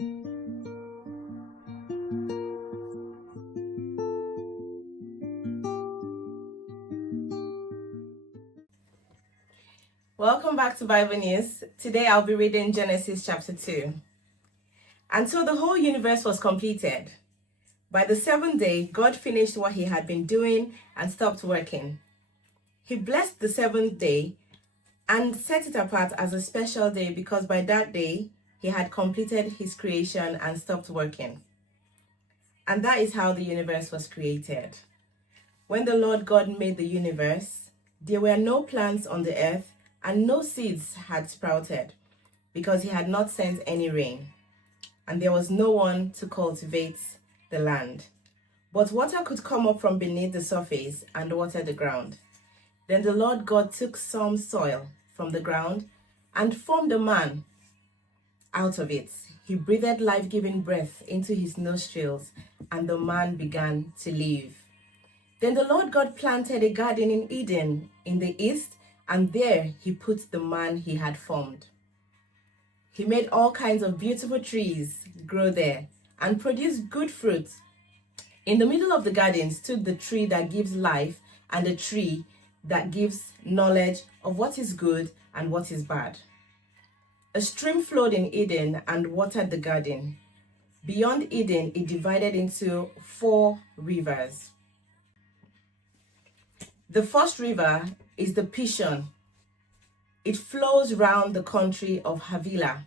Welcome back to Bible News. Today I'll be reading Genesis chapter 2. And so the whole universe was completed. By the seventh day, God finished what he had been doing and stopped working. He blessed the seventh day and set it apart as a special day because by that day, he had completed his creation and stopped working. And that is how the universe was created. When the Lord God made the universe, there were no plants on the earth and no seeds had sprouted because he had not sent any rain. And there was no one to cultivate the land. But water could come up from beneath the surface and water the ground. Then the Lord God took some soil from the ground and formed a man out of it. He breathed life-giving breath into his nostrils, and the man began to live. Then the Lord God planted a garden in Eden in the east, and there he put the man he had formed. He made all kinds of beautiful trees grow there and produce good fruit. In the middle of the garden stood the tree that gives life and the tree that gives knowledge of what is good and what is bad. A stream flowed in Eden and watered the garden. Beyond Eden, it divided into 4 rivers. The first river is the Pishon. It flows round the country of Havilah.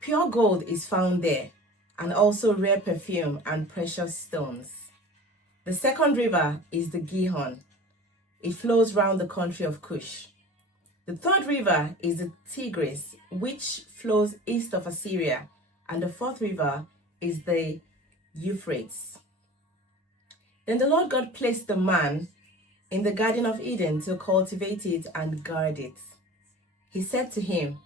Pure gold is found there, and also rare perfume and precious stones. The second river is the Gihon. It flows round the country of Cush. The third river is the Tigris, which flows east of Assyria, and the fourth river is the Euphrates. Then the Lord God placed the man in the Garden of Eden to cultivate it and guard it. He said to him,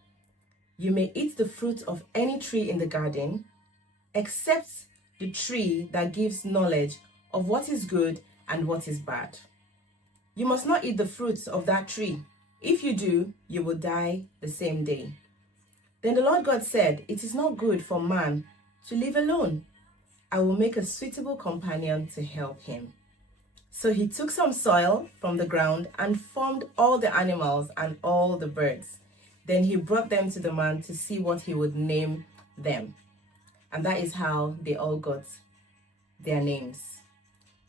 "You may eat the fruit of any tree in the garden, except the tree that gives knowledge of what is good and what is bad. You must not eat the fruits of that tree. If you do, you will die the same day." Then the Lord God said, "It is not good for man to live alone. I will make a suitable companion to help him." So he took some soil from the ground and formed all the animals and all the birds. Then he brought them to the man to see what he would name them. And that is how they all got their names.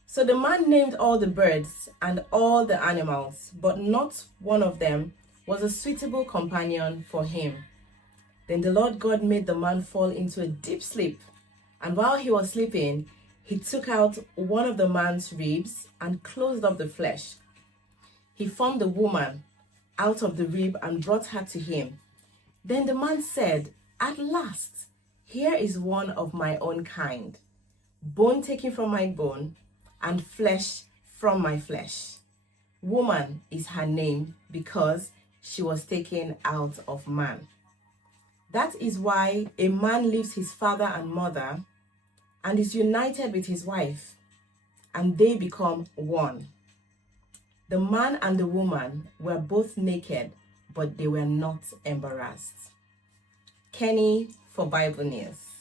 So the man named all the birds and all the animals, but not one of them was a suitable companion for him. Then the Lord God made the man fall into a deep sleep. And while he was sleeping, he took out one of the man's ribs and closed up the flesh. He formed the woman out of the rib and brought her to him. Then the man said, "At last, here is one of my own kind, bone taken from my bone and flesh from my flesh. Woman is her name because she was taken out of man." That is why a man leaves his father and mother and is united with his wife, and they become one. The man and the woman were both naked, but they were not embarrassed. Kenny for Bible News.